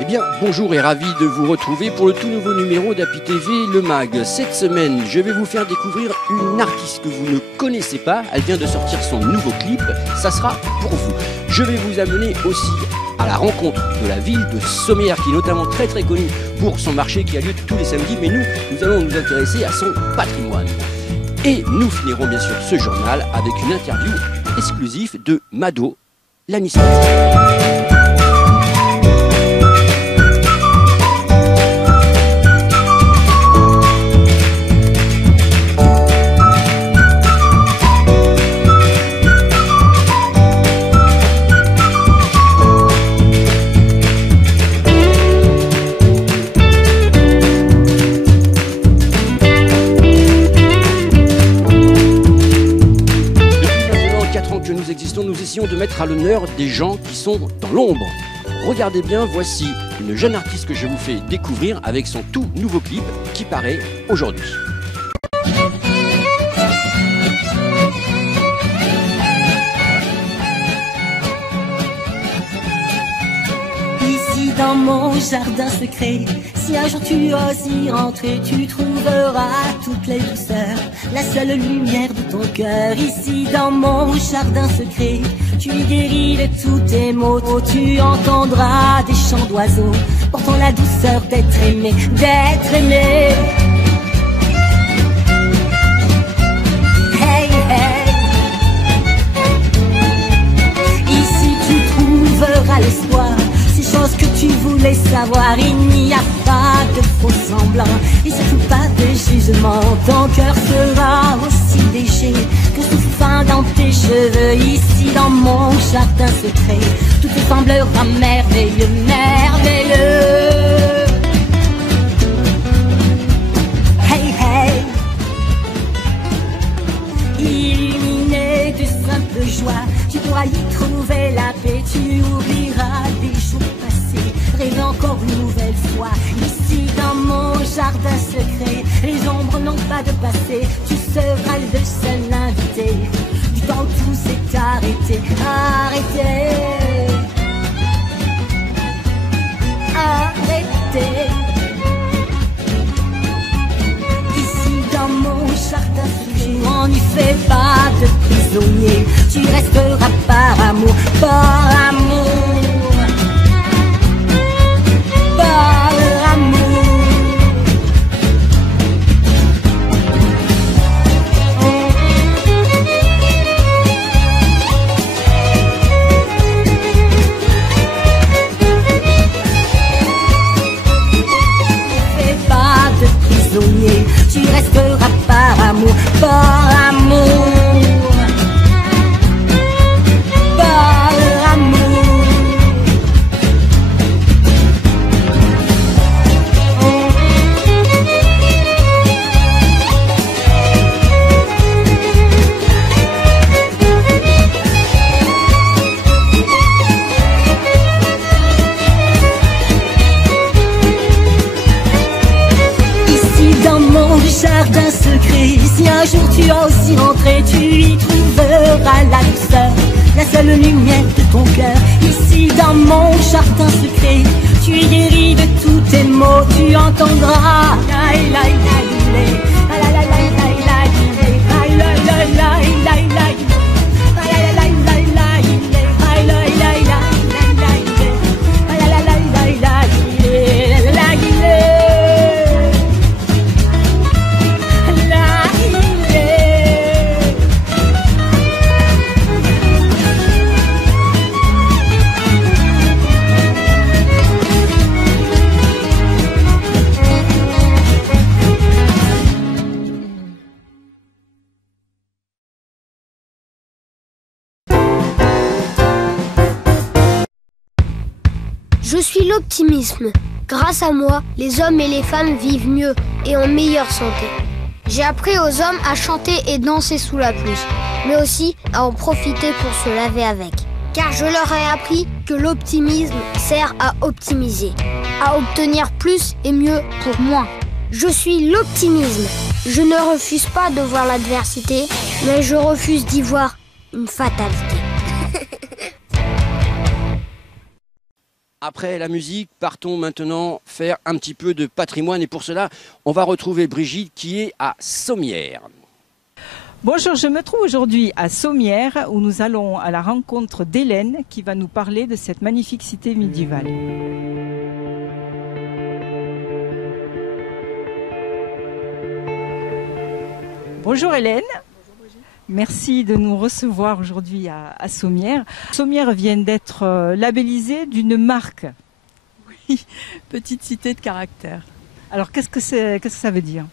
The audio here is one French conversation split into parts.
Eh bien, bonjour et ravi de vous retrouver pour le tout nouveau numéro d'Happy TV, le MAG. Cette semaine, je vais vous faire découvrir une artiste que vous ne connaissez pas. Elle vient de sortir son nouveau clip, ça sera pour vous. Je vais vous amener aussi à la rencontre de la ville de Sommières, qui est notamment très connue pour son marché qui a lieu tous les samedis. Mais nous allons nous intéresser à son patrimoine. Et nous finirons bien sûr ce journal avec une interview exclusive de Mado, l'animatrice. Nous essayons de mettre à l'honneur des gens qui sont dans l'ombre. Regardez bien, voici une jeune artiste que je vous fais découvrir avec son tout nouveau clip qui paraît aujourd'hui. Ici dans mon jardin secret, si un jour tu oses y rentrer, tu trouveras toutes les douceurs, la seule lumière de ton cœur. Ici dans mon jardin secret, tu y guéris de tous tes maux, tu entendras des chants d'oiseaux, portant la douceur d'être aimé, d'être aimé. Hey, hey. Ici tu trouveras l'espoir, ces choses que tu voulais savoir. Il n'y a pas de faux semblants, et surtout pas de jugement. Ton cœur sera aussi léger que soufflant dans tes cheveux. Ici dans mon jardin secret, tout te semblera merveilleux, merveilleux. Hey, hey. Illuminé de simple joie, tu pourras y trouver la paix. Tu oublieras des jours passés, rêve encore une nouvelle fois. Ici dans mon jardin secret, les ombres n'ont pas de passé. Tu seras le seul invité du temps où tout s'est arrêté, arrêté, arrêté. Ici dans mon jardin secret, on n'y fait pas de prisonnier. Tu resteras par amour, par amour. Tu resteras par amour, par amour, par amour. Jardin secret, si un jour tu oses y rentrer, tu y trouveras la douceur, la seule lumière de ton cœur. Ici dans mon jardin secret, tu y guéris de tous tes maux, tu entendras Je suis l'optimisme. Grâce à moi, les hommes et les femmes vivent mieux et en meilleure santé. J'ai appris aux hommes à chanter et danser sous la pluie, mais aussi à en profiter pour se laver avec. Car je leur ai appris que l'optimisme sert à optimiser, à obtenir plus et mieux pour moins. Je suis l'optimisme. Je ne refuse pas de voir l'adversité, mais je refuse d'y voir une fatalité. Après la musique, partons maintenant faire un petit peu de patrimoine. Et pour cela, on va retrouver Brigitte qui est à Sommières. Bonjour, je me trouve aujourd'hui à Sommières où nous allons à la rencontre d'Hélène qui va nous parler de cette magnifique cité médiévale. Bonjour Hélène. Merci de nous recevoir aujourd'hui à Sommières. Sommières vient d'être labellisée d'une marque. Oui, petite cité de caractère. Alors qu'est-ce que ça veut dire ?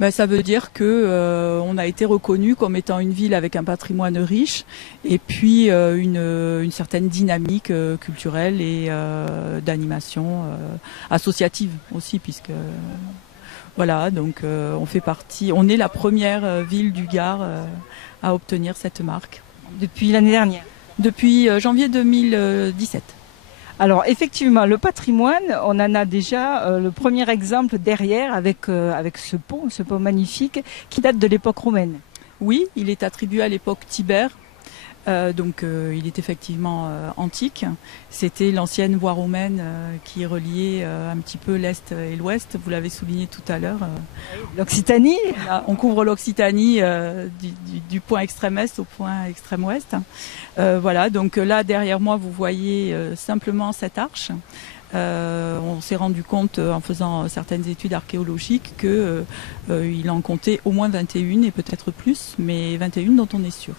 Ben, ça veut dire que on a été reconnu comme étant une ville avec un patrimoine riche et puis une certaine dynamique culturelle et d'animation associative aussi, puisque voilà, donc on fait partie, on est la première ville du Gard à obtenir cette marque. Depuis l'année dernière ? Depuis janvier 2017. Alors effectivement, le patrimoine, on en a déjà le premier exemple derrière avec ce pont magnifique qui date de l'époque romaine. Oui, il est attribué à l'époque Tibère. Il est effectivement antique. C'était l'ancienne voie romaine qui reliait un petit peu l'Est et l'Ouest. Vous l'avez souligné tout à l'heure. L'Occitanie. On couvre l'Occitanie du point extrême Est au point extrême Ouest. Voilà, donc là derrière moi vous voyez simplement cette arche. On s'est rendu compte en faisant certaines études archéologiques qu'il en comptait au moins 21 et peut-être plus, mais 21 dont on est sûr.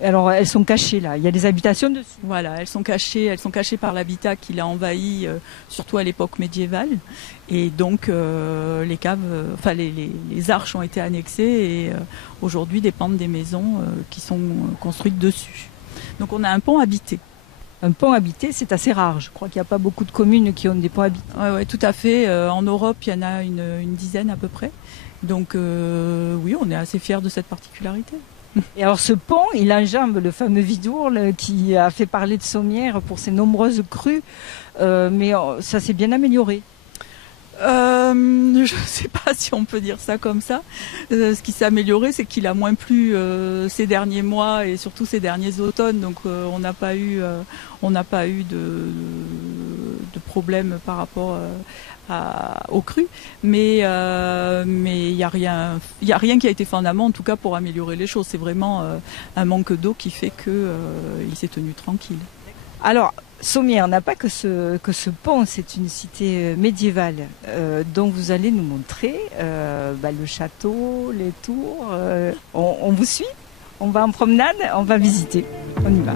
Alors elles sont cachées là, il y a des habitations dessus. Voilà, elles sont cachées par l'habitat qui l'a envahi, surtout à l'époque médiévale. Et donc les caves, les arches ont été annexées et aujourd'hui dépendent des maisons qui sont construites dessus. Donc on a un pont habité. Un pont habité, c'est assez rare. Je crois qu'il n'y a pas beaucoup de communes qui ont des ponts habités. Oui, tout à fait. En Europe, il y en a une dizaine à peu près. Donc oui, on est assez fiers de cette particularité. Et alors ce pont, il enjambe le fameux Vidourle qui a fait parler de Sommières pour ses nombreuses crues, mais ça s'est bien amélioré. Je ne sais pas si on peut dire ça comme ça. Ce qui s'est amélioré, c'est qu'il a moins plu ces derniers mois et surtout ces derniers automnes, donc on n'a pas eu de problème par rapport aux crues, mais il y a rien qui a été fait en amont, en tout cas pour améliorer les choses. C'est vraiment un manque d'eau qui fait que il s'est tenu tranquille. Alors Sommières n'a pas que ce pont, c'est une cité médiévale dont vous allez nous montrer le château, les tours. On vous suit, on va en promenade, on va visiter, on y va.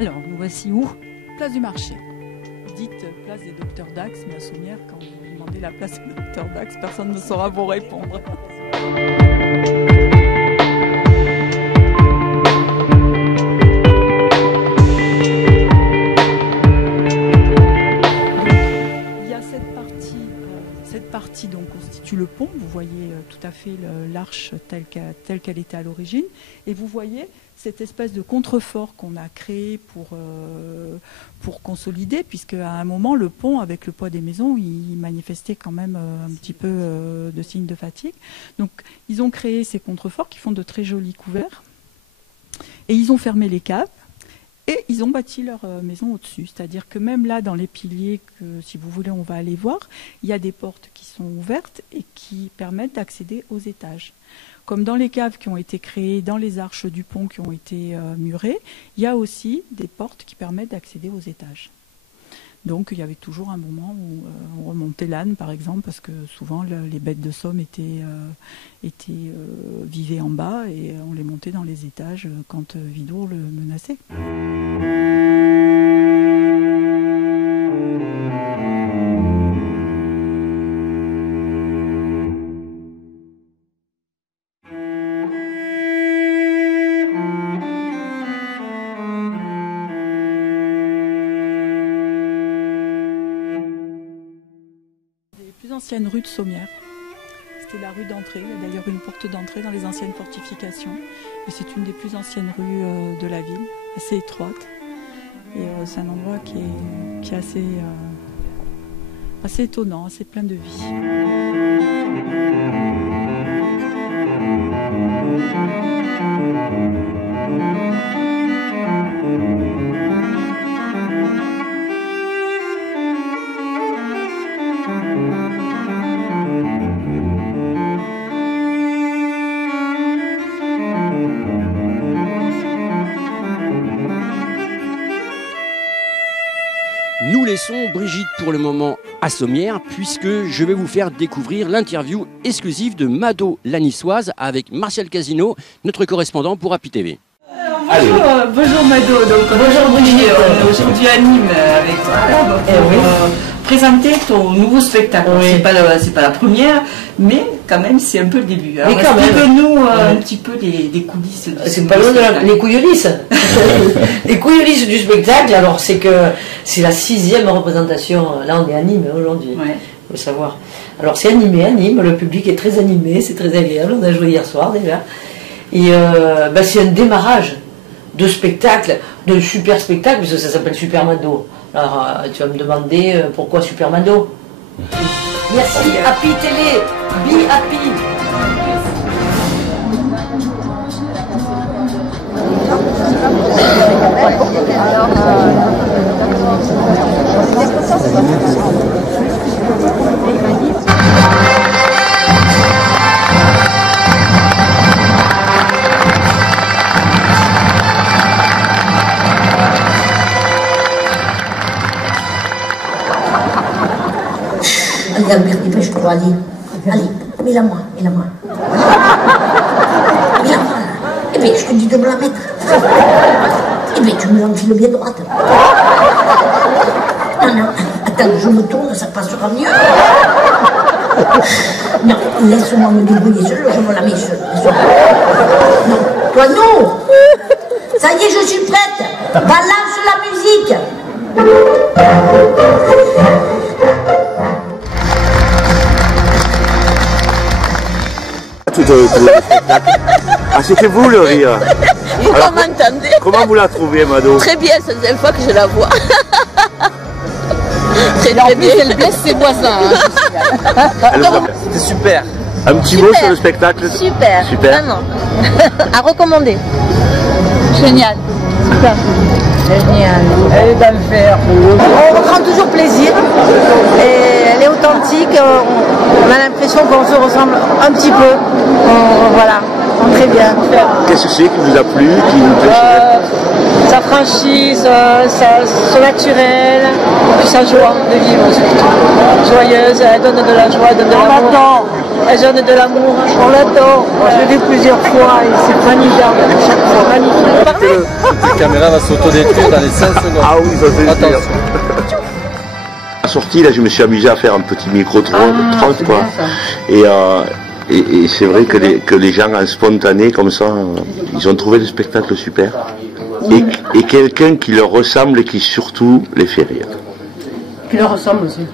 Alors, nous voici où ? Place du marché. Dites place des docteurs Dax, mais à Sommières, quand vous demandez la place des docteurs Dax, personne ne saura vous répondre. Il y a cette partie donc constitue le pont. Vous voyez tout à fait l'arche telle qu'elle était à l'origine, et vous voyez cette espèce de contrefort qu'on a créé pour consolider, puisque à un moment le pont, avec le poids des maisons, il manifestait quand même un petit peu de signes de fatigue. Donc ils ont créé ces contreforts qui font de très jolis couverts, et ils ont fermé les caves et ils ont bâti leur maison au-dessus. C'est-à-dire que même là, dans les piliers, que si vous voulez on va aller voir, il y a des portes qui sont ouvertes et qui permettent d'accéder aux étages. Comme dans les caves qui ont été créées, dans les arches du pont qui ont été murées, il y a aussi des portes qui permettent d'accéder aux étages. Donc il y avait toujours un moment où on remontait l'âne, par exemple, parce que souvent les bêtes de somme vivaient en bas et on les montait dans les étages quand Vidourle menaçait. Ancienne rue de Sommières. c'était la rue d'entrée. Il y a d'ailleurs une porte d'entrée dans les anciennes fortifications. Et c'est une des plus anciennes rues de la ville, assez étroite. Et c'est un endroit qui est assez étonnant, assez plein de vie. Nous laissons Brigitte pour le moment à Sommières puisque je vais vous faire découvrir l'interview exclusive de Mado la Niçoise avec Martial Casino, notre correspondant pour Happy TV. Bonjour Mado, donc bonjour Brigitte, on est aujourd'hui à Nîmes avec toi pour présenter ton nouveau spectacle. Oui. C'est pas la première, mais quand même c'est un peu le début. Alors explique-nous un petit peu les coulisses du c'est pas loin de les couillisses. Les couillisses du spectacle, alors c'est la 6e représentation, là on est à Nîmes aujourd'hui, faut savoir. Alors c'est animé à Nîmes, le public est très animé, c'est très agréable, on a joué hier soir déjà. Et c'est un démarrage de spectacle, de super spectacle, parce que ça s'appelle Super Mado. Alors tu vas me demander pourquoi Super Mado. Merci, Happy Télé, be happy. Allez, Albert, dépêche-toi, allez. Allez, mets-la-moi, mets-la-moi. Mets-la-moi. Eh bien, je te dis de me la mettre. Eh bien, tu me l'enfiles bien droite. Non, attends, je me tourne, ça passera mieux. Non, laisse-moi me débrouiller seule, je me la mets seule. Non, toi non. Ça y est, je suis prête. Balance la musique. Ah, c'était vous le rire. Alors, comment m'entendez? Comment vous la trouvez, Mado? Très bien, c'est la deuxième fois que je la vois. Très bien. Elle blesse ses voisins. C'était super. Un petit mot sur le spectacle? Super. Vraiment. À recommander. Génial. Super. Génial. Elle est d'enfer. On prend toujours plaisir. Et elle est authentique. On a l'impression qu'on se ressemble un petit peu. Voilà. Très bien. Qu'est-ce que c'est qui vous a plu, qui vous plaît? Sa franchise, son naturel, et puis sa joie de vivre surtout. Joyeuse, elle donne de la joie, elle donne de l'amour. Elle donne de l'amour. On l'adore. Je l'ai vu plusieurs fois et c'est formidable. Chaque fois, magnifique. La caméra va s'autodétruire dans les 5 secondes. Ah oui, ça c'est attention. sûr. À la sortie, là, je me suis amusé à faire un petit micro-trottoir, quoi. Et c'est vrai que les gens en spontané, comme ça, ils ont trouvé le spectacle super. Et quelqu'un qui leur ressemble et qui surtout les fait rire. Qui leur ressemble aussi.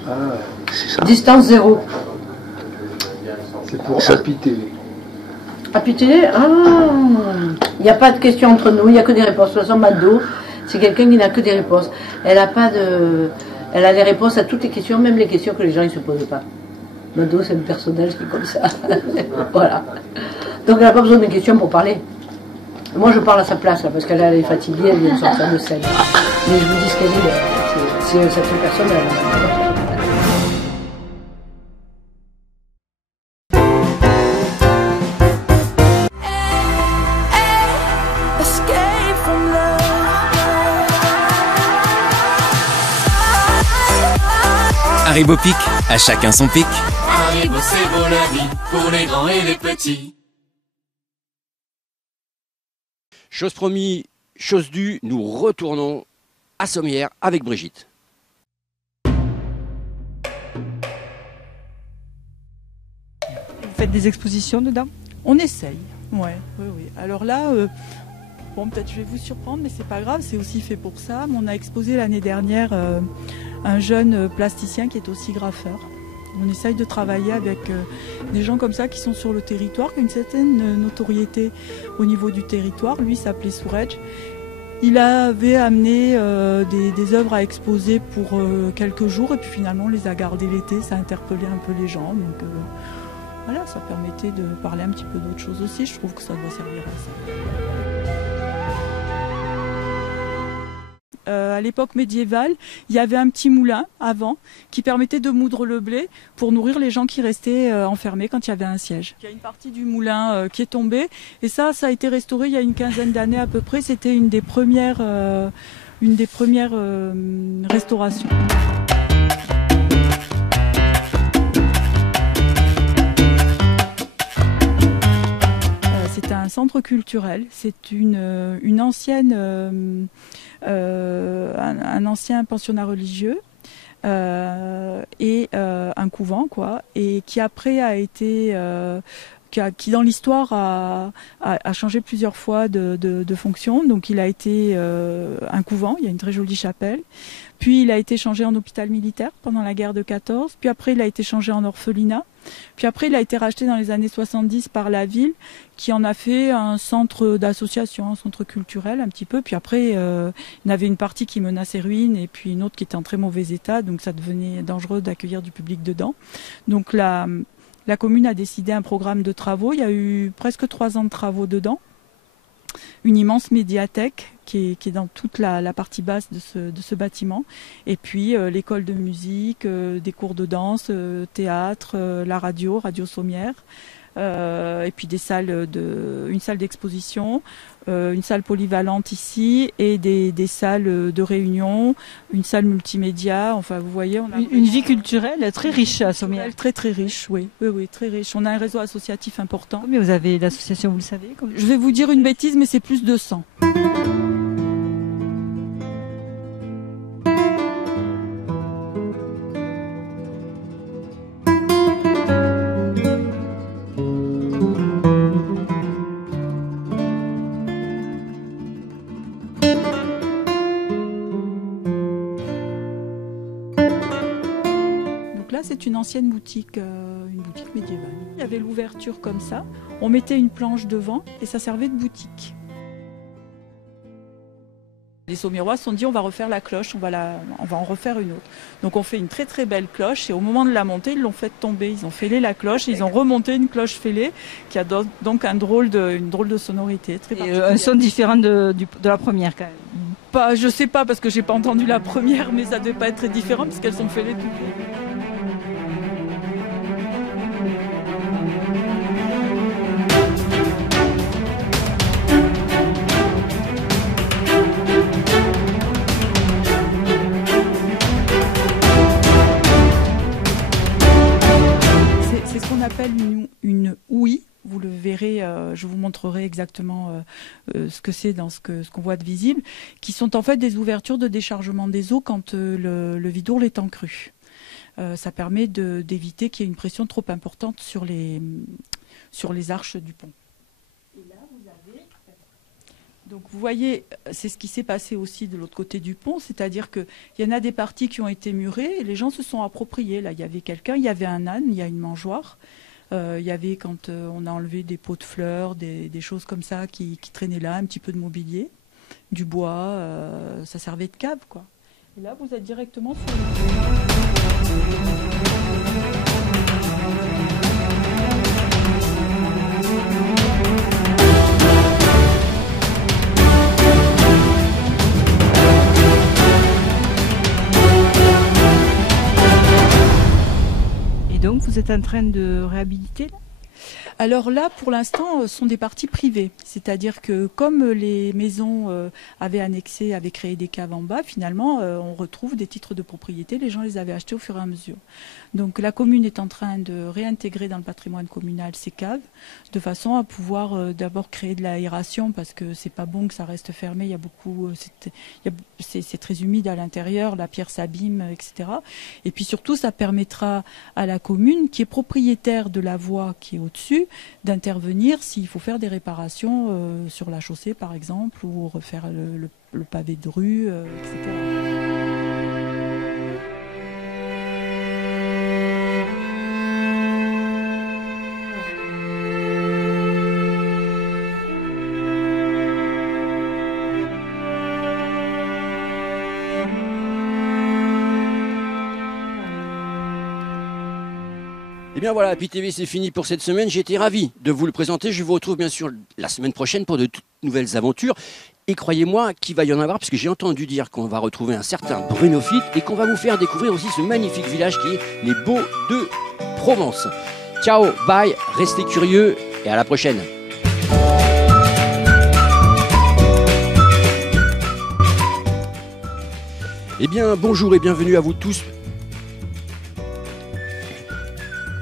C'est ça. Distance zéro. C'est pour Happy TV. Happy TV, il n'y a pas de questions entre nous, il n'y a que des réponses. De toute façon, Mado, c'est quelqu'un qui n'a que des réponses. Elle a les réponses à toutes les questions, même les questions que les gens ne se posent pas. Mado, c'est un personnage qui est comme ça. Voilà. Donc elle n'a pas besoin de questions pour parler. Moi, je parle à sa place, là, parce qu'elle est fatiguée, elle vient de sortir de scène. Mais je vous dis ce qu'elle est, c'est cette personne. Haribo Pic, à chacun son pic. Haribo, c'est beau la vie, pour les grands et les petits. Chose promis, chose due, nous retournons à Sommières avec Brigitte. Vous faites des expositions dedans? On essaye, oui. Alors là, bon, peut-être je vais vous surprendre, mais c'est pas grave, c'est aussi fait pour ça. On a exposé l'année dernière un jeune plasticien qui est aussi graffeur. On essaye de travailler avec des gens comme ça qui sont sur le territoire, qui ont une certaine notoriété au niveau du territoire. Lui s'appelait Souredj. Il avait amené des œuvres à exposer pour quelques jours et puis finalement on les a gardées l'été. Ça a interpellé un peu les gens. Donc voilà, ça permettait de parler un petit peu d'autres choses aussi. Je trouve que ça doit servir à ça. À l'époque médiévale, il y avait un petit moulin avant qui permettait de moudre le blé pour nourrir les gens qui restaient enfermés quand il y avait un siège. Il y a une partie du moulin qui est tombée et ça a été restauré il y a une quinzaine d'années à peu près. C'était une des premières restaurations. C'est un centre culturel, c'est une ancienne... un ancien pensionnat religieux et un couvent, quoi, et qui après a été qui dans l'histoire a changé plusieurs fois de fonction. Donc il a été un couvent, il y a une très jolie chapelle, puis il a été changé en hôpital militaire pendant la guerre de 14, puis après il a été changé en orphelinat, puis après il a été racheté dans les années 70 par la ville qui en a fait un centre d'association, un centre culturel un petit peu, puis après il y en avait une partie qui menaçait ruine et puis une autre qui était en très mauvais état, donc ça devenait dangereux d'accueillir du public dedans. Donc la commune a décidé un programme de travaux, il y a eu presque 3 ans de travaux dedans. Une immense médiathèque qui est dans toute la partie basse de ce bâtiment. Et puis l'école de musique, des cours de danse, théâtre, la radio Sommière. Et puis une salle d'exposition, une salle polyvalente ici et des salles de réunion, une salle multimédia. Enfin, vous voyez, on a une vie culturelle très riche à Sommières. Très très riche, oui, très riche. On a un réseau associatif important. Mais vous avez l'association, vous le savez? Je vais vous dire une bêtise, mais c'est plus de 100. C'est une ancienne boutique, une boutique médiévale. Il y avait l'ouverture comme ça, on mettait une planche devant et ça servait de boutique. Les Sommiérois se sont dit on va refaire la cloche, on va en refaire une autre. Donc on fait une très très belle cloche et au moment de la monter, ils l'ont fait tomber. Ils ont fêlé la cloche et ils ont remonté une cloche fêlée qui a donc une drôle de sonorité. Très un son différent de la première quand même. Je sais pas parce que j'ai pas entendu la première, mais ça devait pas être très différent parce qu'elles sont fêlées toutes les deux. On appelle une ouïe, vous le verrez, je vous montrerai exactement ce que c'est dans ce qu'on voit de visible, qui sont en fait des ouvertures de déchargement des eaux quand le Vidourle est en crue. Ça permet d'éviter qu'il y ait une pression trop importante sur les arches du pont. Et là, vous avez... Donc vous voyez, c'est ce qui s'est passé aussi de l'autre côté du pont, c'est-à-dire qu'il y en a des parties qui ont été murées et les gens se sont appropriés. Là, il y avait quelqu'un, il y avait un âne, il y a une mangeoire. Il y avait, quand on a enlevé des pots de fleurs, des choses comme ça qui traînaient là, un petit peu de mobilier, du bois, ça servait de cave, quoi. Et là, vous êtes directement sur Donc vous êtes en train de réhabiliter là ? Alors là, pour l'instant, ce sont des parties privées. C'est-à-dire que comme les maisons avaient créé des caves en bas, finalement, on retrouve des titres de propriété. Les gens les avaient achetés au fur et à mesure. Donc la commune est en train de réintégrer dans le patrimoine communal ces caves, de façon à pouvoir d'abord créer de l'aération, parce que c'est pas bon que ça reste fermé. Il y a beaucoup, c'est très humide à l'intérieur, la pierre s'abîme, etc. Et puis surtout, ça permettra à la commune, qui est propriétaire de la voie qui est au-dessus, d'intervenir s'il faut faire des réparations sur la chaussée par exemple, ou refaire le pavé de rue, etc. Et bien voilà, Happy TV c'est fini pour cette semaine, j'ai été ravi de vous le présenter, je vous retrouve bien sûr la semaine prochaine pour de toutes nouvelles aventures. Et croyez-moi qu'il va y en avoir, parce que j'ai entendu dire qu'on va retrouver un certain Bruno Fitt et qu'on va vous faire découvrir aussi ce magnifique village qui est les Baux de Provence. Ciao, bye, restez curieux et à la prochaine. Eh bien, bonjour et bienvenue à vous tous.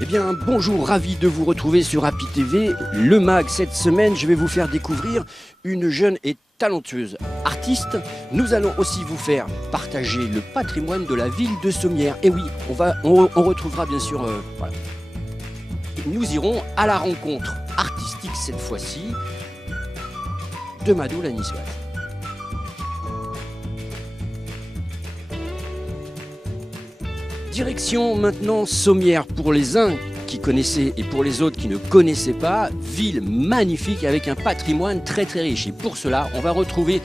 Eh bien, bonjour, ravi de vous retrouver sur Happy TV, le mag. Cette semaine, je vais vous faire découvrir une jeune et talentueuse artiste. Nous allons aussi vous faire partager le patrimoine de la ville de Sommières. Et oui, on retrouvera bien sûr, voilà. Nous irons à la rencontre artistique cette fois-ci de Mado la Niçoise. Direction maintenant Sommières pour les uns qui connaissaient et pour les autres qui ne connaissaient pas. Ville magnifique avec un patrimoine très très riche. Et pour cela, on va retrouver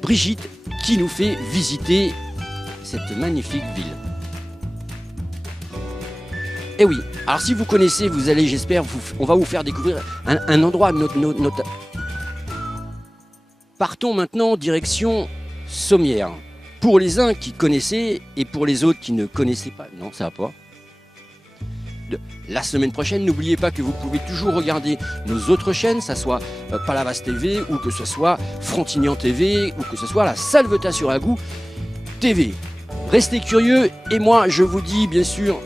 Brigitte qui nous fait visiter cette magnifique ville. Et oui, alors si vous connaissez, vous allez, j'espère, on va vous faire découvrir un endroit. Partons maintenant direction Sommières. Pour les uns qui connaissaient et pour les autres qui ne connaissaient pas. Non, ça va pas. La semaine prochaine, n'oubliez pas que vous pouvez toujours regarder nos autres chaînes, ça soit Palavas TV ou que ce soit Frontignan TV ou que ce soit la Salvetat sur Agou TV. Restez curieux et moi je vous dis bien sûr